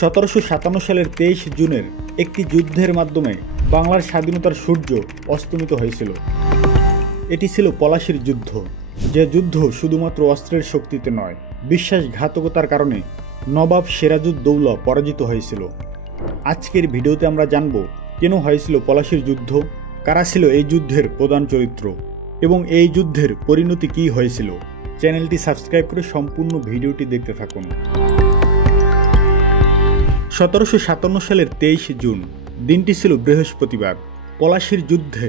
1757 সালের 23 জুনের একটি যুদ্ধের মাধ্যমে বাংলার স্বাধীনতার সূর্য অস্তমিত হয়েছিল। এটি ছিল পলাশীর যুদ্ধ, যে যুদ্ধ শুধুমাত্র অস্ত্রের শক্তিতে নয়, বিশ্বাসঘাতকতার কারণে নবাব সিরাজউদ্দৌলা পরাজিত হয়েছিল। আজকের ভিডিওতে আমরা জানব কেন হয়েছিল পলাশীর যুদ্ধ, কারা ছিল এই যুদ্ধের প্রধান চরিত্র এবং এই যুদ্ধের পরিণতি কী হয়েছিল। চ্যানেলটি সাবস্ক্রাইব করে সম্পূর্ণ ভিডিওটি দেখতে থাকুন। 1757 সালের 23 জুন দিনটি ছিল বৃহস্পতিবার। পলাশীর যুদ্ধে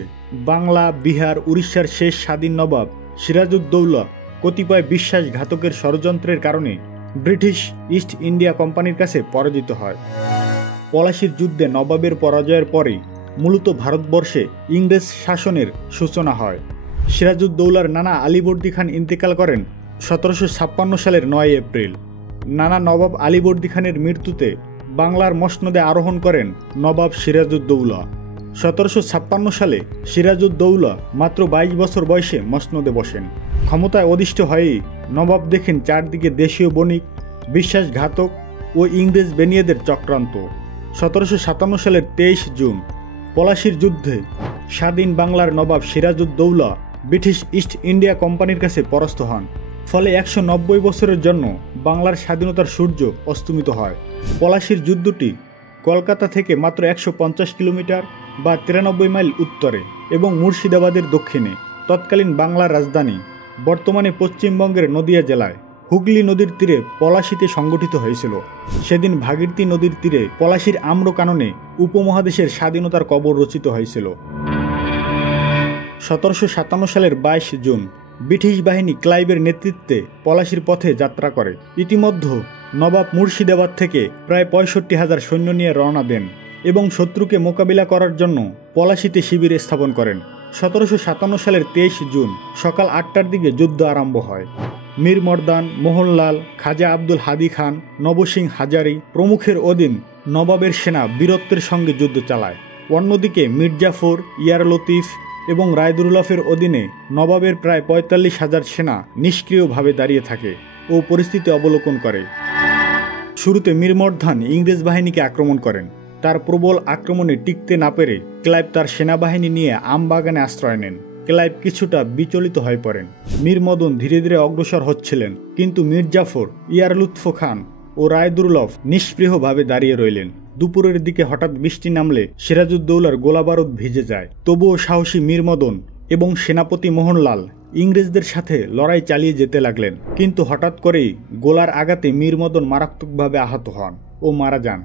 বাংলা, বিহার, উড়িষ্যার শেষ স্বাধীন নবাব সিরাজউদ্দৌলা কতিপয় বিশ্বাসঘাতকের ষড়যন্ত্রের কারণে ব্রিটিশ ইস্ট ইন্ডিয়া কোম্পানির কাছে পরাজিত হয়। পলাশীর যুদ্ধে নবাবের পরাজয়ের পরে মূলত ভারতবর্ষে ইংরেজ শাসনের সূচনা হয়। সিরাজউদ্দৌলার নানা আলীবর্দী খান ইন্তেকাল করেন 1756 সালের 9 এপ্রিল। নানা নবাব আলীবর্দী খানের মৃত্যুতে বাংলার মসনদে আরোহণ করেন নবাব সিরাজউদ্দৌলা। 1756 সালে সিরাজউদ্দৌলা মাত্র 22 বছর বয়সে মসনদে বসেন। ক্ষমতায় অধিষ্ঠ হয়েই নবাব দেখেন চারদিকে দেশীয় বণিক, বিশ্বাসঘাতক ও ইংরেজ বেনিয়াদের চক্রান্ত। 1757 সালের 23 জুন পলাশীর যুদ্ধে স্বাধীন বাংলার নবাব সিরাজউদ্দৌলা ব্রিটিশ ইস্ট ইন্ডিয়া কোম্পানির কাছে পরাস্ত হন। ফলে 190 বছরের জন্য বাংলার স্বাধীনতার সূর্য অস্তমিত হয়। পলাশীর যুদ্ধটি কলকাতা থেকে মাত্র 150 কিলোমিটার বা 93 মাইল উত্তরে এবং মুর্শিদাবাদের দক্ষিণে তৎকালীন বাংলার রাজধানী বর্তমানে পশ্চিমবঙ্গের নদিয়া জেলায় হুগলি নদীর তীরে পলাশীতে সংগঠিত হয়েছিল। সেদিন ভাগীরথী নদীর তীরে পলাশীর আম্রকাননে উপমহাদেশের স্বাধীনতার কবর রচিত হয়েছিল। 1757 সালের 22 জুন ব্রিটিশ বাহিনী ক্লাইভের নেতৃত্বে পলাশীর পথে যাত্রা করে। ইতিমধ্যে নবাব মুর্শিদাবাদ থেকে প্রায় 65,000 সৈন্য নিয়ে রওনা দেন এবং শত্রুকে মোকাবিলা করার জন্য পলাশীতে শিবির স্থাপন করেন। 1757 সালের 23 জুন সকাল 8টার দিকে যুদ্ধ আরম্ভ হয়। মীর মর্দান, মোহনলাল, খাজা আব্দুল হাদি খান, নবসিং হাজারি প্রমুখের অধীন নবাবের সেনা বীরত্বের সঙ্গে যুদ্ধ চালায়। অন্যদিকে মির্জাফর, ইয়ার লতিফ এবং রায়দুল্লফের অধীনে নবাবের প্রায় 45,000 সেনা নিষ্ক্রিয়ভাবে দাঁড়িয়ে থাকে ও পরিস্থিতি অবলোকন করে। শুরুতে মীর মর্দান ইংরেজ বাহিনীকে আক্রমণ করেন। তার প্রবল আক্রমণে টিকতে না পেরে ক্লাইভ তার সেনাবাহিনী নিয়ে আমবাগানে আশ্রয় নেন। ক্লাইভ কিছুটা বিচলিত হয়ে পড়েন। মীর মদন ধীরে ধীরে অগ্রসর হচ্ছিলেন, কিন্তু মির্জাফর, ইয়ার লুৎফ খান ও রায়দুল্লফ নিষ্পৃহভাবে দাঁড়িয়ে রইলেন। দুপুরের দিকে হঠাৎ বৃষ্টি নামলে সিরাজউদ্দৌলার গোলাবারুদ ভিজে যায়। তবুও সাহসী মীর মদন এবং সেনাপতি মোহনলাল ইংরেজদের সাথে লড়াই চালিয়ে যেতে লাগলেন। কিন্তু হঠাৎ করেই গোলার আঘাতে মীর মদন মারাত্মকভাবে আহত হন ও মারা যান।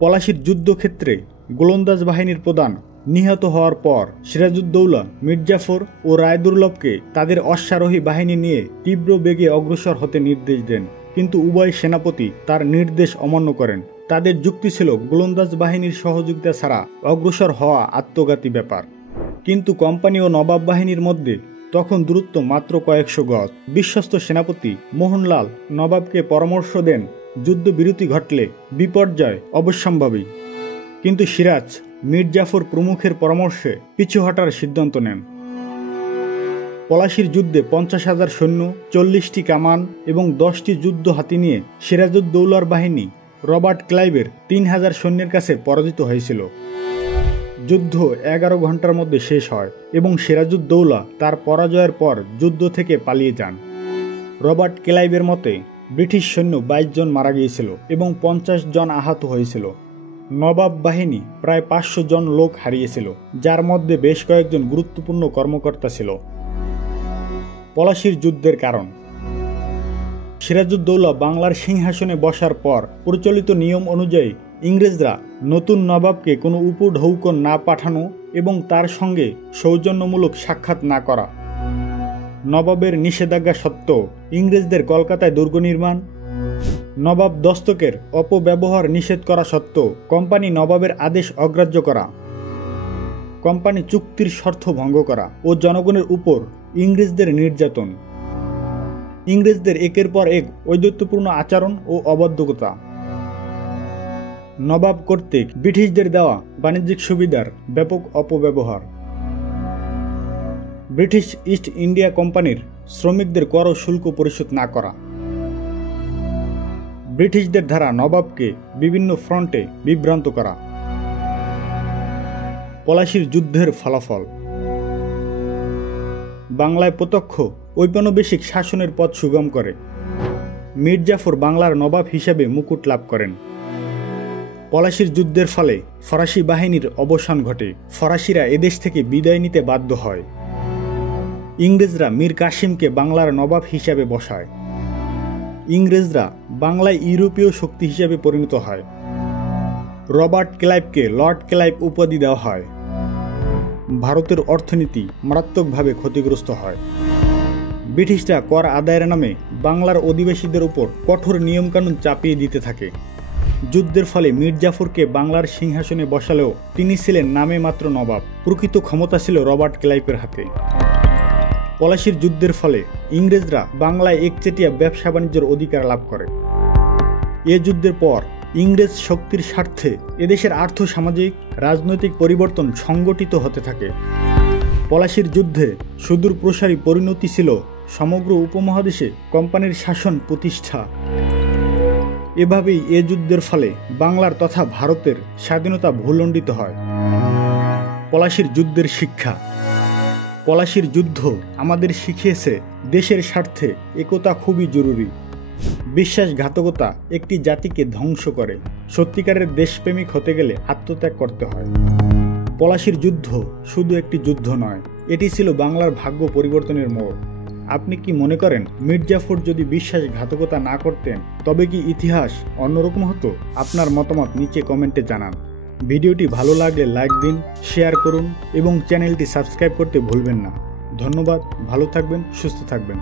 পলাশীর যুদ্ধক্ষেত্রে গোলন্দাজ বাহিনীর প্রধান নিহত হওয়ার পর সিরাজউদ্দৌলা মির্জাফর ও রায়দুল্লভকে তাদের অশ্বারোহী বাহিনী নিয়ে তীব্র বেগে অগ্রসর হতে নির্দেশ দেন, কিন্তু উভয় সেনাপতি তার নির্দেশ অমান্য করেন। তাদের যুক্তি ছিল গোলন্দাজ বাহিনীর সহযোগিতা ছাড়া অগ্রসর হওয়া আত্মঘাতী ব্যাপার। কিন্তু কোম্পানি ও নবাব বাহিনীর মধ্যে তখন দূরত্ব মাত্র কয়েকশো গজ। বিশ্বস্ত সেনাপতি মোহনলাল নবাবকে পরামর্শ দেন যুদ্ধবিরতি ঘটলে বিপর্যয় অবশ্যম্ভাবী, কিন্তু সিরাজ, মির্জাফর প্রমুখের পরামর্শে পিছু হটার সিদ্ধান্ত নেন। পলাশীর যুদ্ধে 50,000 সৈন্য, 40টি কামান এবং 10টি যুদ্ধ হাতি নিয়ে সিরাজউদ্দৌলার বাহিনী রবার্ট ক্লাইভের 3,000 সৈন্যের কাছে পরাজিত হয়েছিল। যুদ্ধ 11 ঘন্টার মধ্যে শেষ হয় এবং সিরাজউদ্দৌলা তার পরাজয়ের পর যুদ্ধ থেকে পালিয়ে যান। রবার্ট ক্লাইভের মতে ব্রিটিশ সৈন্য 22 জন মারা গিয়েছিল এবং 50 জন আহত হয়েছিল। নবাব বাহিনী প্রায় 500 জন লোক হারিয়েছিল, যার মধ্যে বেশ কয়েকজন গুরুত্বপূর্ণ কর্মকর্তা ছিল। পলাশীর যুদ্ধের কারণ। সিরাজউদ্দৌলা বাংলার সিংহাসনে বসার পর প্রচলিত নিয়ম অনুযায়ী ইংরেজরা নতুন নবাবকে কোনো উপঢৌকন না পাঠানো এবং তার সঙ্গে সৌজন্যমূলক সাক্ষাৎ না করা। নবাবের নিষেধাজ্ঞা সত্ত্বেও ইংরেজদের কলকাতায় দুর্গ নির্মাণ, নবাব দস্তকের অপব্যবহার নিষেধ করা সত্ত্বেও কোম্পানি নবাবের আদেশ অগ্রাহ্য করা, কোম্পানি চুক্তির শর্ত ভঙ্গ করা ও জনগণের উপর ইংরেজদের নির্যাতন, ইংরেজদের একের পর এক ঔদ্ধত্যপূর্ণ আচরণ ও অবাধ্যতা, নবাব কর্তৃক ব্রিটিশদের দেওয়া বাণিজ্যিক সুবিধার ব্যাপক অপব্যবহার, ব্রিটিশ ইস্ট ইন্ডিয়া কোম্পানির শ্রমিকদের কর ও শুল্ক পরিশোধ না করা, ব্রিটিশদের দ্বারা নবাবকে বিভিন্ন ফ্রন্টে বিভ্রান্ত করা। পলাশীর যুদ্ধের ফলাফল। বাংলায় প্রত্যক্ষ ঔপনিবেশিক শাসনের পথ সুগম করে। মীর জাফর বাংলার নবাব হিসেবে মুকুট লাভ করেন। পলাশীর যুদ্ধের ফলে ফরাসি বাহিনীর অবসান ঘটে। ফরাসিরা এদেশ থেকে বিদায় নিতে বাধ্য হয়। ইংরেজরা মীর কাসিমকে বাংলার নবাব হিসাবে বসায়। ইংরেজরা বাংলায় ইউরোপীয় শক্তি হিসেবে পরিণত হয়। রবার্ট ক্লাইভকে লর্ড ক্লাইভ উপাধি দেওয়া হয়। ভারতের অর্থনীতি মারাত্মকভাবে ক্ষতিগ্রস্ত হয়। ব্রিটিশরা কর আদায়ের নামে বাংলার অধিবাসীদের উপর কঠোর নিয়মকানুন চাপিয়ে দিতে থাকে। যুদ্ধের ফলে মীর জাফরকে বাংলার সিংহাসনে বসালেও তিনি ছিলেন নামে মাত্র নবাব। প্রকৃত ক্ষমতা ছিল রবার্ট ক্লাইভের হাতে। পলাশীর যুদ্ধের ফলে ইংরেজরা বাংলায় একচেটিয়া ব্যবসা বাণিজ্যের অধিকার লাভ করে। এ যুদ্ধের পর ইংরেজ শক্তির স্বার্থে এদেশের আর্থ সামাজিক রাজনৈতিক পরিবর্তন সংগঠিত হতে থাকে। পলাশীর যুদ্ধে সুদূর প্রসারী পরিণতি ছিল সমগ্র উপমহাদেশে কোম্পানির শাসন প্রতিষ্ঠা। এভাবেই এ যুদ্ধের ফলে বাংলার তথা ভারতের স্বাধীনতা ভূলণ্ডিত হয়। পলাশীর যুদ্ধের শিক্ষা। পলাশীর যুদ্ধ আমাদের শিখিয়েছে দেশের স্বার্থে একতা খুবই জরুরি। বিশ্বাসঘাতকতা একটি জাতিকে ধ্বংস করে। সত্যিকারের দেশপ্রেমিক হতে গেলে আত্মত্যাগ করতে হয়। পলাশীর যুদ্ধ শুধু একটি যুদ্ধ নয়, এটি ছিল বাংলার ভাগ্য পরিবর্তনের মোড়। আপনি কি মনে করেন মীর জাফর যদি বিশ্বাসঘাতকতা না করতেন তবে কি ইতিহাস অন্যরকম হতো? আপনার মতামত নিচে কমেন্টে জানান। ভিডিওটি ভালো লাগলে লাইক দিন, শেয়ার করুন এবং চ্যানেলটি সাবস্ক্রাইব করতে ভুলবেন না। ধন্যবাদ। ভালো থাকবেন, সুস্থ থাকবেন।